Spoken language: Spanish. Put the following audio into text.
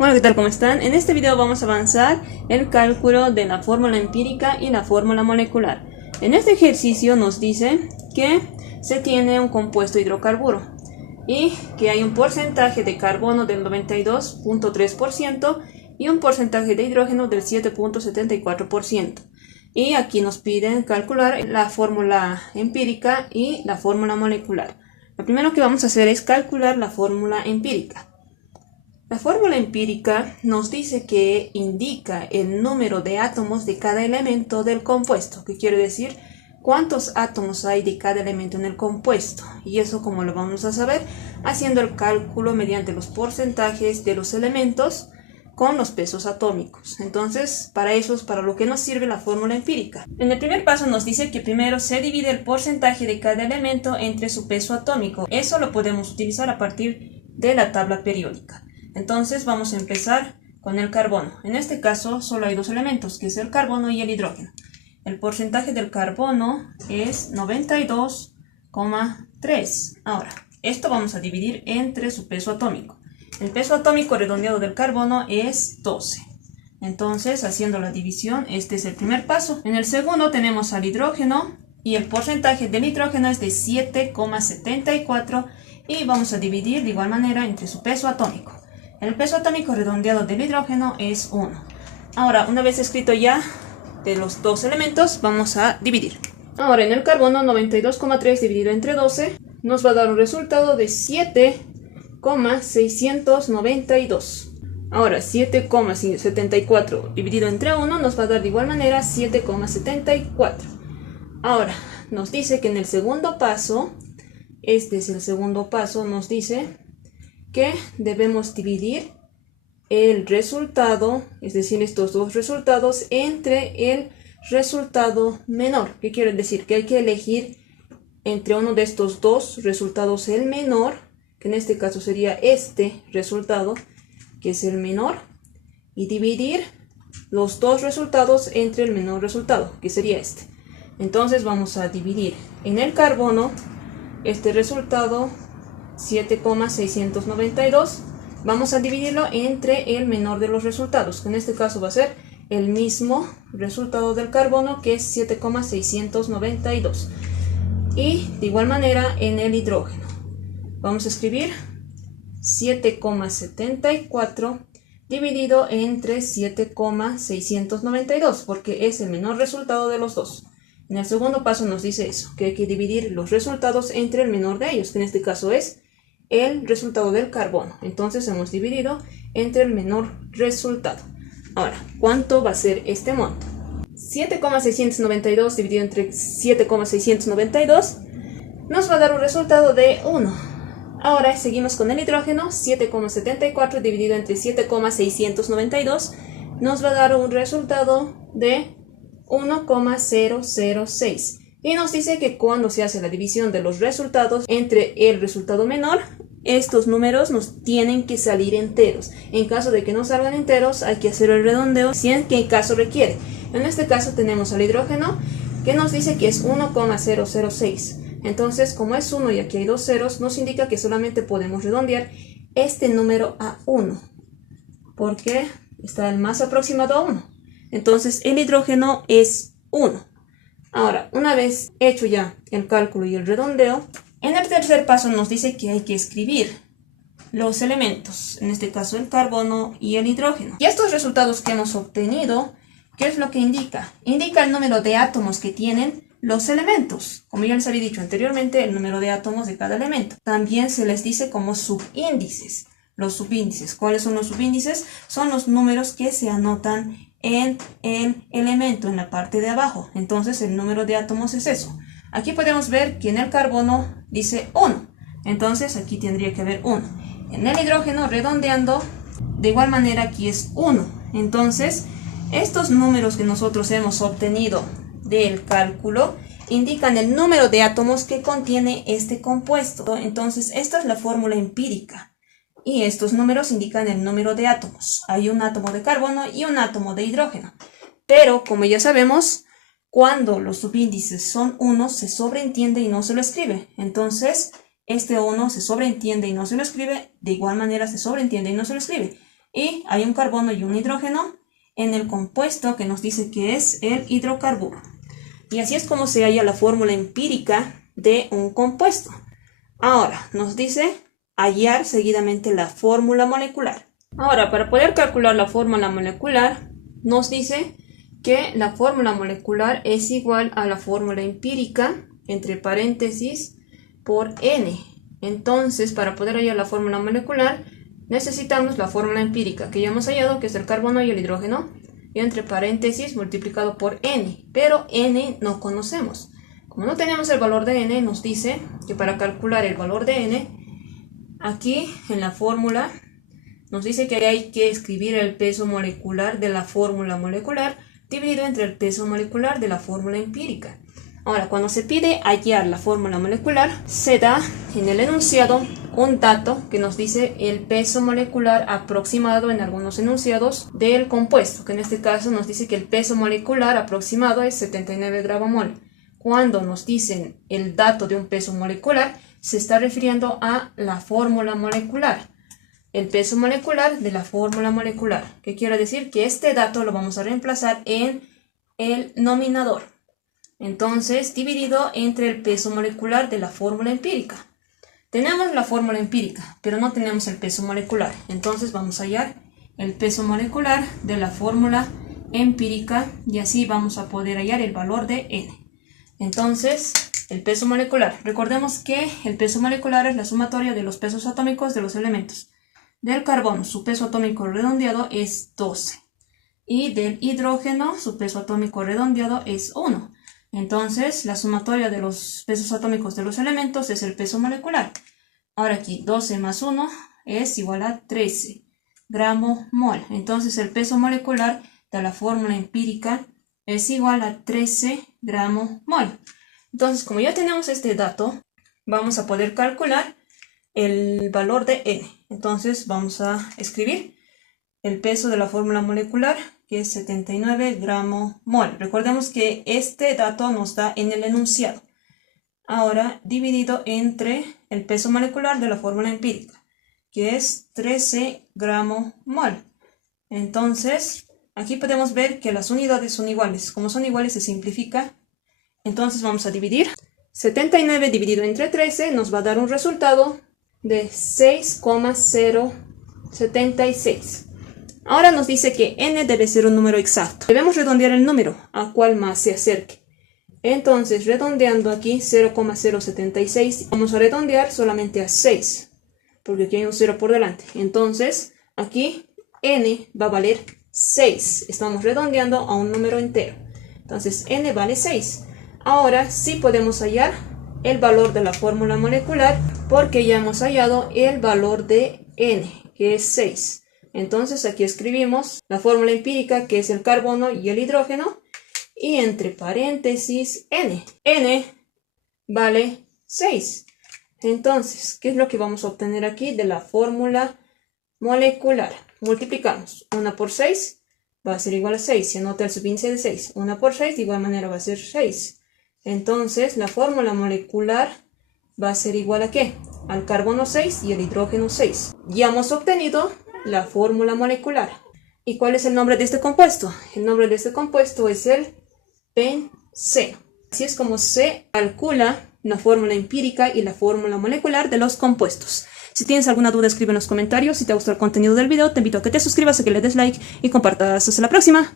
Hola, ¿qué tal? ¿Cómo están? En este video vamos a avanzar el cálculo de la fórmula empírica y la fórmula molecular. En este ejercicio nos dice que se tiene un compuesto hidrocarburo y que hay un porcentaje de carbono del 92.3% y un porcentaje de hidrógeno del 7.74%. Y aquí nos piden calcular la fórmula empírica y la fórmula molecular. Lo primero que vamos a hacer es calcular la fórmula empírica. La fórmula empírica nos dice que indica el número de átomos de cada elemento del compuesto, que quiere decir cuántos átomos hay de cada elemento en el compuesto. Y eso, como lo vamos a saber, haciendo el cálculo mediante los porcentajes de los elementos con los pesos atómicos. Entonces, para eso es para lo que nos sirve la fórmula empírica. En el primer paso nos dice que primero se divide el porcentaje de cada elemento entre su peso atómico. Eso lo podemos utilizar a partir de la tabla periódica. Entonces vamos a empezar con el carbono. En este caso solo hay dos elementos, que es el carbono y el hidrógeno. El porcentaje del carbono es 92,3. Ahora, esto vamos a dividir entre su peso atómico. El peso atómico redondeado del carbono es 12. Entonces, haciendo la división, este es el primer paso. En el segundo tenemos al hidrógeno y el porcentaje del hidrógeno es de 7,74 y vamos a dividir de igual manera entre su peso atómico. El peso atómico redondeado del hidrógeno es 1. Ahora, una vez escrito ya de los dos elementos, vamos a dividir. Ahora, en el carbono, 92,3 dividido entre 12 nos va a dar un resultado de 7,692. Ahora, 7,74 dividido entre 1 nos va a dar de igual manera 7,74. Ahora, nos dice que en el segundo paso, este es el segundo paso, nos dice que debemos dividir el resultado, es decir, estos dos resultados, entre el resultado menor. ¿Qué quiere decir? Que hay que elegir entre uno de estos dos resultados el menor, que en este caso sería este resultado, que es el menor, y dividir los dos resultados entre el menor resultado, que sería este. Entonces vamos a dividir en el carbono este resultado 7,692, vamos a dividirlo entre el menor de los resultados, que en este caso va a ser el mismo resultado del carbono, que es 7,692. Y de igual manera en el hidrógeno vamos a escribir 7,74 dividido entre 7,692, porque es el menor resultado de los dos. En el segundo paso nos dice eso, que hay que dividir los resultados entre el menor de ellos, que en este caso es el resultado del carbono. Entonces hemos dividido entre el menor resultado. Ahora, ¿cuánto va a ser este monto? 7,692 dividido entre 7,692 nos va a dar un resultado de 1. Ahora seguimos con el hidrógeno. 7,74 dividido entre 7,692 nos va a dar un resultado de 1,006. Y nos dice que cuando se hace la división de los resultados entre el resultado menor, estos números nos tienen que salir enteros. En caso de que no salgan enteros, hay que hacer el redondeo si en qué caso requiere. En este caso tenemos al hidrógeno, que nos dice que es 1,006. Entonces, como es 1 y aquí hay dos ceros, nos indica que solamente podemos redondear este número a 1, porque está el más aproximado a 1. Entonces, el hidrógeno es 1. Ahora, una vez hecho ya el cálculo y el redondeo, en el tercer paso nos dice que hay que escribir los elementos, en este caso el carbono y el hidrógeno. Y estos resultados que hemos obtenido, ¿qué es lo que indica? Indica el número de átomos que tienen los elementos. Como ya les había dicho anteriormente, el número de átomos de cada elemento. También se les dice como subíndices. Los subíndices. ¿Cuáles son los subíndices? Son los números que se anotan en el elemento, en la parte de abajo. Entonces el número de átomos es eso. Aquí podemos ver que en el carbono dice 1. Entonces aquí tendría que haber 1. En el hidrógeno, redondeando, de igual manera aquí es 1. Entonces estos números que nosotros hemos obtenido del cálculo indican el número de átomos que contiene este compuesto. Entonces esta es la fórmula empírica. Y estos números indican el número de átomos. Hay un átomo de carbono y un átomo de hidrógeno. Pero, como ya sabemos, cuando los subíndices son 1, se sobreentiende y no se lo escribe. Entonces, este 1 se sobreentiende y no se lo escribe. De igual manera se sobreentiende y no se lo escribe. y hay un carbono y un hidrógeno en el compuesto que nos dice que es el hidrocarburo. Y así es como se halla la fórmula empírica de un compuesto. Ahora nos dice hallar seguidamente la fórmula molecular. Ahora, para poder calcular la fórmula molecular, nos dice que la fórmula molecular es igual a la fórmula empírica, entre paréntesis, por N. Entonces, para poder hallar la fórmula molecular, necesitamos la fórmula empírica, que ya hemos hallado, que es el carbono y el hidrógeno, y entre paréntesis multiplicado por N, pero N no conocemos. Como no tenemos el valor de N, nos dice que para calcular el valor de N, aquí en la fórmula, nos dice que hay que escribir el peso molecular de la fórmula molecular dividido entre el peso molecular de la fórmula empírica. Ahora, cuando se pide hallar la fórmula molecular, se da en el enunciado un dato que nos dice el peso molecular aproximado en algunos enunciados del compuesto, que en este caso nos dice que el peso molecular aproximado es 79 gramol. Cuando nos dicen el dato de un peso molecular, se está refiriendo a la fórmula molecular. El peso molecular de la fórmula molecular, que quiere decir que este dato lo vamos a reemplazar en el nominador. Entonces, dividido entre el peso molecular de la fórmula empírica. Tenemos la fórmula empírica, pero no tenemos el peso molecular. Entonces vamos a hallar el peso molecular de la fórmula empírica y así vamos a poder hallar el valor de N. Entonces, el peso molecular. Recordemos que el peso molecular es la sumatoria de los pesos atómicos de los elementos. Del carbono, su peso atómico redondeado es 12. Y del hidrógeno, su peso atómico redondeado es 1. Entonces, la sumatoria de los pesos atómicos de los elementos es el peso molecular. Ahora aquí, 12 más 1 es igual a 13 gramos mol. Entonces, el peso molecular de la fórmula empírica es igual a 13 gramos mol. Entonces, como ya tenemos este dato, vamos a poder calcular el valor de N. Entonces, vamos a escribir el peso de la fórmula molecular, que es 79 gramos mol. Recordemos que este dato nos da en el enunciado. Ahora, dividido entre el peso molecular de la fórmula empírica, que es 13 gramos mol. Entonces, aquí podemos ver que las unidades son iguales. Como son iguales, se simplifica. Entonces, vamos a dividir. 79 dividido entre 13 nos va a dar un resultado de 6,076. Ahora nos dice que N debe ser un número exacto. Debemos redondear el número a cual más se acerque. Entonces, redondeando aquí 0,076, vamos a redondear solamente a 6, porque aquí hay un 0 por delante. Entonces, aquí N va a valer 6. Estamos redondeando a un número entero. Entonces, N vale 6. Ahora sí podemos hallar el valor de la fórmula molecular, porque ya hemos hallado el valor de N, que es 6. Entonces aquí escribimos la fórmula empírica, que es el carbono y el hidrógeno, y entre paréntesis N. N vale 6. Entonces, ¿qué es lo que vamos a obtener aquí de la fórmula molecular? Multiplicamos 1 por 6, va a ser igual a 6. Se anota el subíndice de 6. 1 por 6 de igual manera va a ser 6. Entonces, la fórmula molecular va a ser igual a ¿qué? Al carbono 6 y el hidrógeno 6. Ya hemos obtenido la fórmula molecular. ¿Y cuál es el nombre de este compuesto? El nombre de este compuesto es el benceno. Así es como se calcula la fórmula empírica y la fórmula molecular de los compuestos. Si tienes alguna duda, escribe en los comentarios. Si te gustó el contenido del video, te invito a que te suscribas, a que le des like y compartas. Hasta la próxima.